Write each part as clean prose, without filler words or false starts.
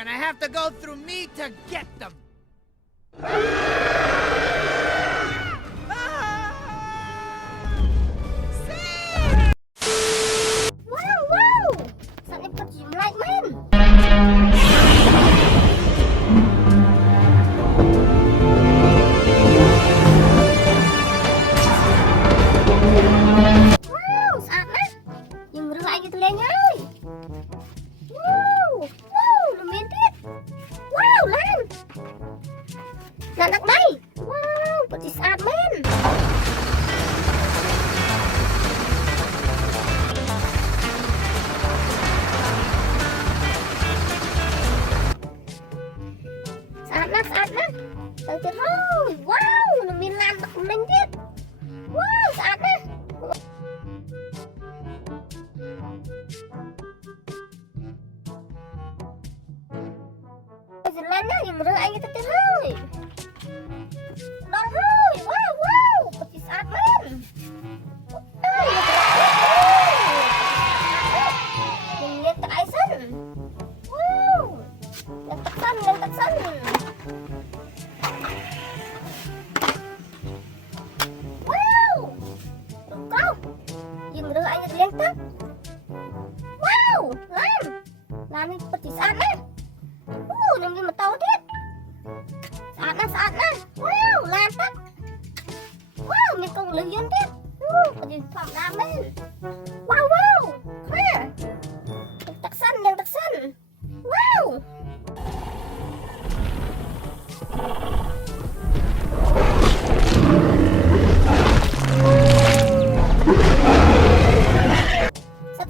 gonna have to go through me to get them. Wow! Sao em bật dùm lại men? Wow, sạc á. Nhưng rửa lại như thế nhá. Wow, nó miên tiếp. Wow, lên. Lan đặt đây. Wow, bật thì sạc men. Saat na. Từ thôi. Wow, nó miên lan đặt lên tiếp. Wow, saat na. Lan na, yung rửa anh ta thôi. Đó thôi. Wow, bật thì sạc men. Nhìn lên tại sân. Wow, lên tắt sân. Wow, được không? Dừng rửa anh lên tắt. Wow, Lan đi bật thì sạc na. Yang di metau dit. Saat na. Wow, lan tắt. Wow, mình cùng lưỡi dit. Pergi phòng đam lên. Wow. Ha. Yang tak san. Wow. Sat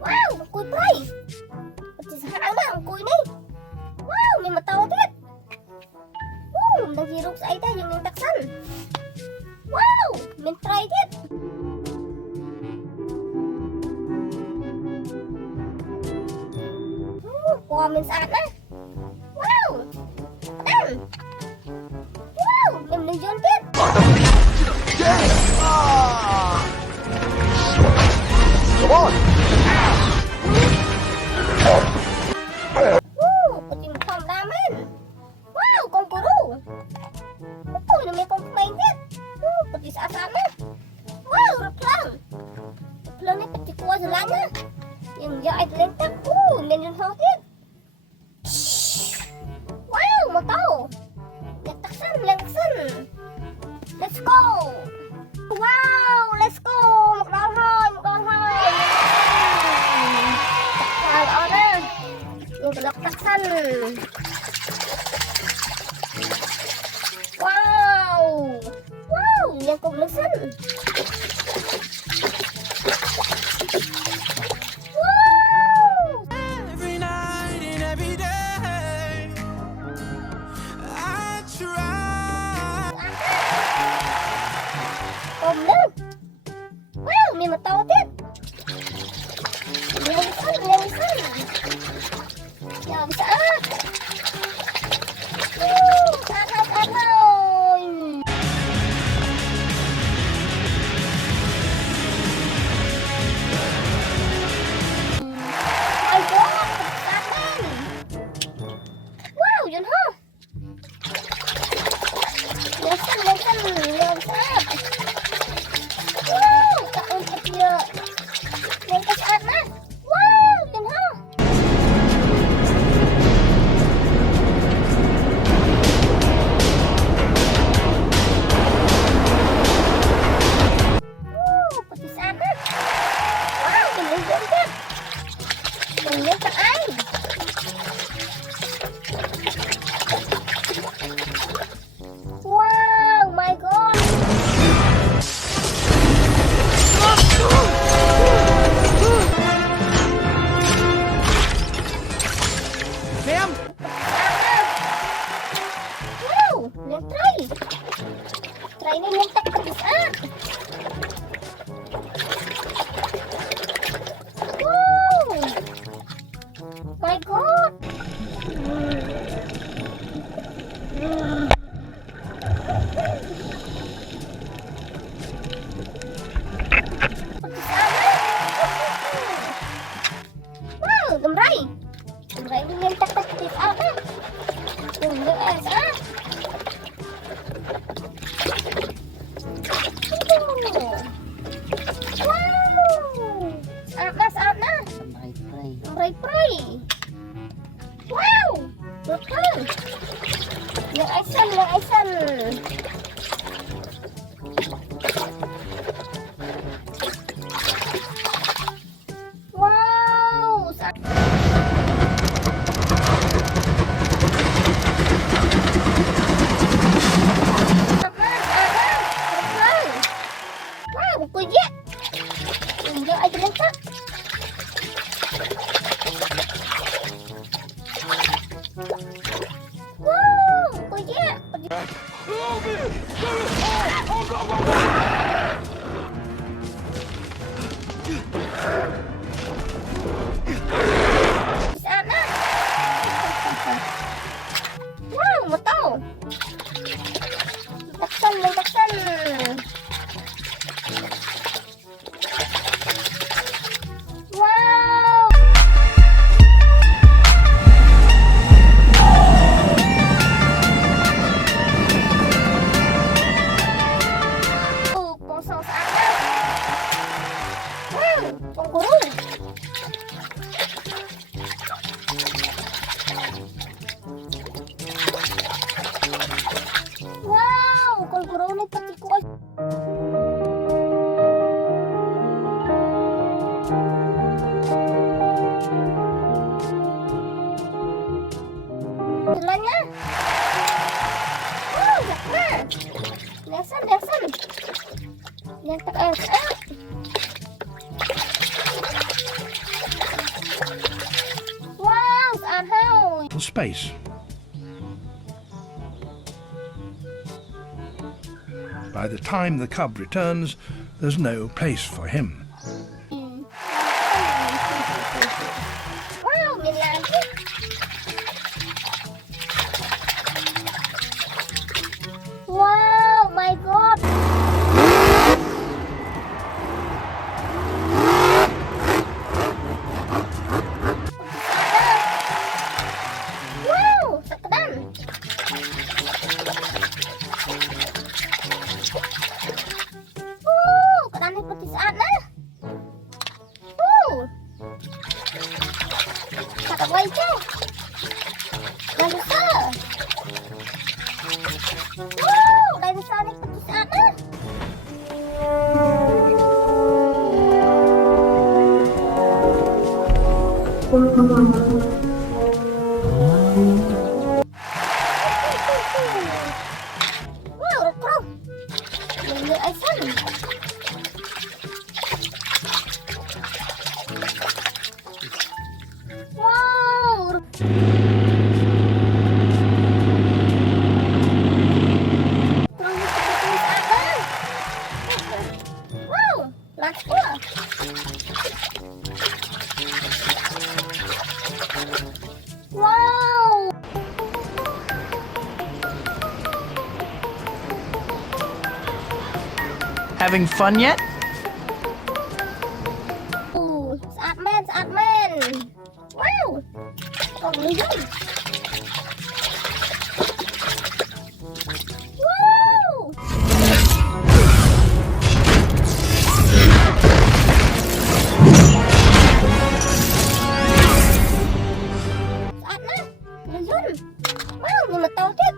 wow, cùi play. Pergi sahang lang cùi ni. Wow, may matawa dit. Naghirok sa ita yung taksan. Wow, may try dit. Comment sa na. Wow. Wow, may million dit. Come on. Pergi saat sana. Wow, replang ni pergi kuah jalannya. Yang jahit lentak. Million hotit. Wow, mau tahu? Lentaksan. Let's go. Wow, let's go. Một đòn thôi. Đó nè. Yang lentaksan. Yang cùng nước sân. Wow. Every night and every day I try. Cùng nước. Wow, mình mà to tiếp. Yang sân. Yang sát. Sát thôi. Yang sát. Wow, tak untuk dia. Yang saat na. Wow, yan ha. Pati saat na. Wow, yan din. Yan tak ay. Wow, my God. Ma'am? Wow, yang try. Try na yung tak kabisaan. Wow. My God. Wow, gemray. Gemray đi lên tắt tắt thì sao á. Đừng nữa à sao. Wow. Saat na. Pray. Wow. Betul. Yang Aisan. Wow. Wow, kuya. Hindi ay lengkap. Wow, kuya. Sana. Wow, motor. Taksan. Wow. Kosong sana. Wow, pengguru. Wow, pengguru ni pati ko. Jalannya. Wow, jangan. Lesan. Yang tersebut. Wow, sahau. Space. By the time the cub returns, there's no place for him. Wow, bilang. Wow, my God. Wow, sekedan. Kedannya putih sana. Kata gua itu. Yang besar. Wow, dari besarnya putih sana. Wow, retro. Ini Aisan. Wow. Wow, let's go. Wow. Having fun yet? Saat main. Wow. Kok belum? Wow. Saat na. Yun. Wow, ni mataw tip.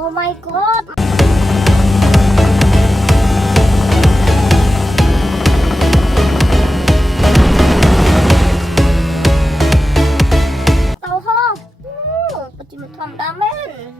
Oh my God. Tao ho. Pati mo thầm đam men.